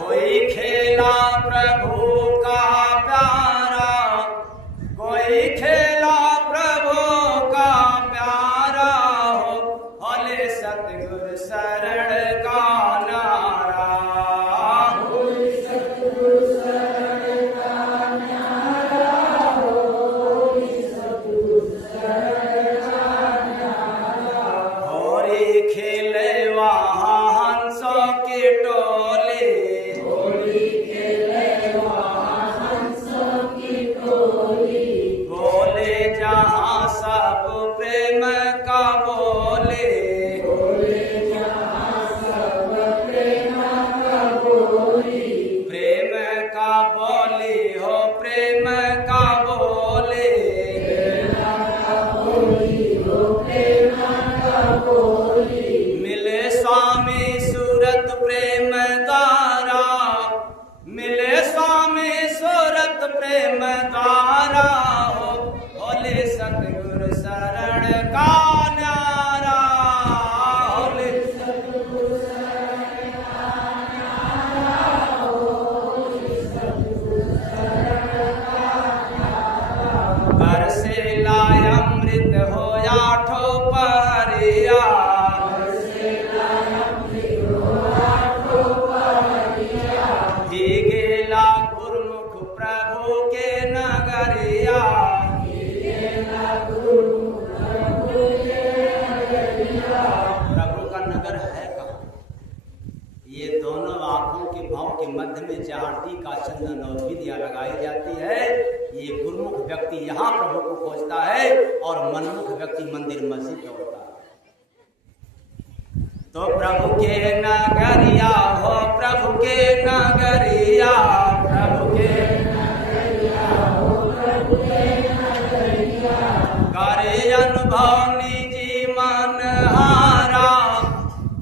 कोई खेला प्रभु का प्यारा, कोई खेला प्रभु का प्यारा हो, भोले सतगुरु शरण का नारा। कोई सतगुरु शरण का नारा हो, सतगुरु शरण का नारा। होरी खेले वहाँ हंसों की टोली, होरी खेले वहाँ हंसों की टोली। बोले जहाँ सब प्रेम का बोले, बोले जहाँ सब प्रेम का बोली। प्रेम का बोली हो, प्रेम का बोले, प्रेम का बोली हो, प्रेम का बोली। मिले स्वामी सूरत प्रेम द्वारा, मिले स्वामी सूरत प्रेम द्वारा हो, भोले सतगुरु शरण का न्यारा। भोले सतगुरु शरण का न्यारा हो, सतगुरु शरण का न्यारा। बरसे लाय अमृत हो आठो पहरिया, बरसे लाय अमृत हो आठो पहरिया। भीगेला गुरुमुख प्रभु के नगरिया, भीगेला गुरुमुख प्रभु के नगरिया। प्रभु का नगर है कहाँ? ये दोनों आंखों के भाव के मध्य में जहाँ टीका चंदन और विद्या लगाई जाती है, ये गुरुमुख व्यक्ति यहाँ प्रभु को खोजता है और मनमुख व्यक्ति मंदिर मस्जिद दौड़ता है। तो प्रभु के नगरिया हो, प्रभु के नगरिया, प्रभु के नगरिया हो, प्रभु के नगरिया। करे अनुभव निजी मन हारा,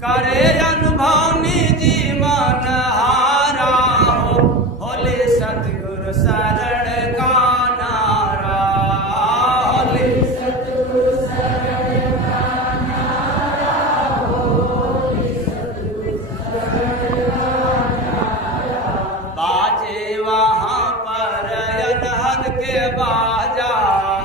करे अनुभव निजी मन हारा हो, भोले सतगुरु शरण का नारा। भोले सतगुरु शरण का नारा हो, सतगुरु शरण का नारा। बाजे वहाँ पर अनहद के बाजा,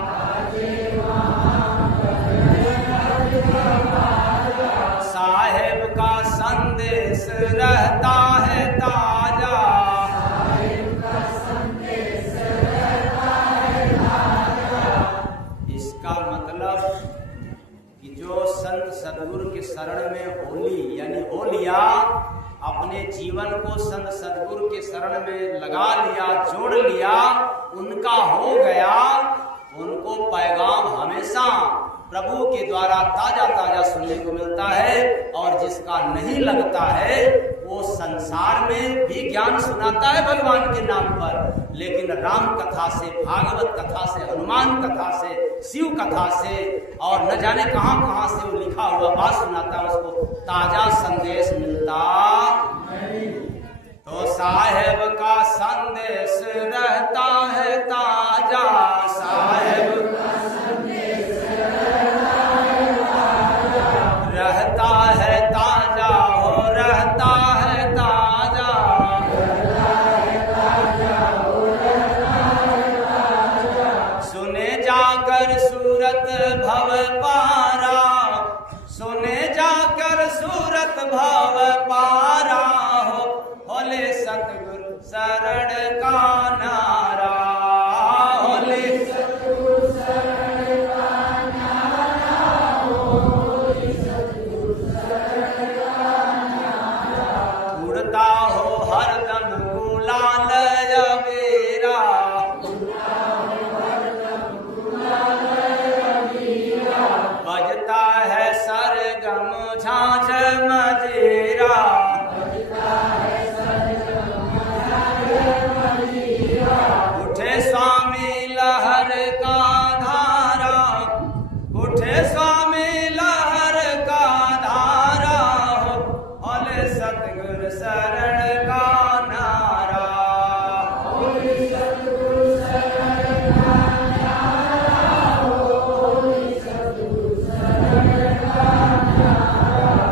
बाजे वहाँ पर अनहद के बाजा। साहेब का संदेश रहता है ताजा, साहेब का संदेश रहता है ताजा। इसका मतलब कि जो संत सद्गुरु के शरण में होली यानी हो लिया, अपने जीवन को संत सद्गुरु के शरण में लगा लिया, जोड़ लिया, उनका हो गया, उनको पैगाम हमेशा प्रभु के द्वारा ताजा ताजा सुनने को मिलता है। और जिसका नहीं लगता है वो संसार में भी ज्ञान सुनाता है भगवान के नाम पर, लेकिन राम कथा से, भागवत कथा से, हनुमान कथा से, शिव कथा से और न जाने कहां कहां से वो लिखा हुआ बात सुनाता है, उसको ताजा संदेश मिलता नहीं। तो साहेब का संदेश रहता है ताजा, साहेब का संदेश रहता है ताजा हो, रहता है ताजा, रहता है ताजा हो, रहता है ताजा। सुने जाकर सूरत भव पारा, सुने जाकर सूरत भव पारा हो, भोले सतगुरु शरण का नारा। भोले सतगुरु शरण का नारा हो, सतगुरु शरण का नारा। उड़ता हो हरदम गुलाल अबीरा, उड़ता हो हरदम गुलाल अबीरा। बजता है सरगम झांझ मजीरा, बजता है सरगम झांझ मजीरा। उठे स्वामी लहर का धारा, उठे स्वामी लहर का धारा हो, भोले सतगुरु शरण का नारा। भोले सतगुरु शरण का नारा हो, सतगुरु शरण का नारा।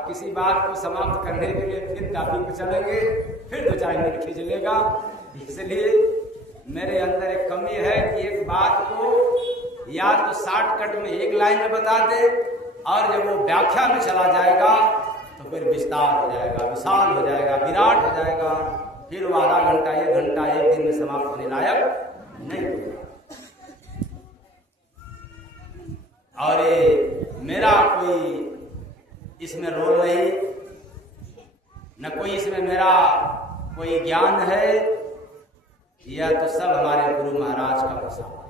अब किसी बात को समाप्त करने के लिए फिर टॉपिक पे चलेंगे, फिर 2-4 मिनट खींच लेगा। इसलिए मेरे अंदर एक कमी है कि एक बात को या तो शॉर्टकट में एक लाइन में बता दे, और जब वो व्याख्या में चला जाएगा तो फिर विस्तार हो जाएगा, विशाल हो जाएगा, विराट हो जाएगा। फिर वो आधा घंटा 1 घंटा 1 दिन में समाप्त होने लायक नहीं होगा। और ये मेरा कोई इसमें रोल नहीं, न कोई इसमें मेरा कोई ज्ञान है, यह तो सब हमारे गुरु महाराज का प्रसाद है।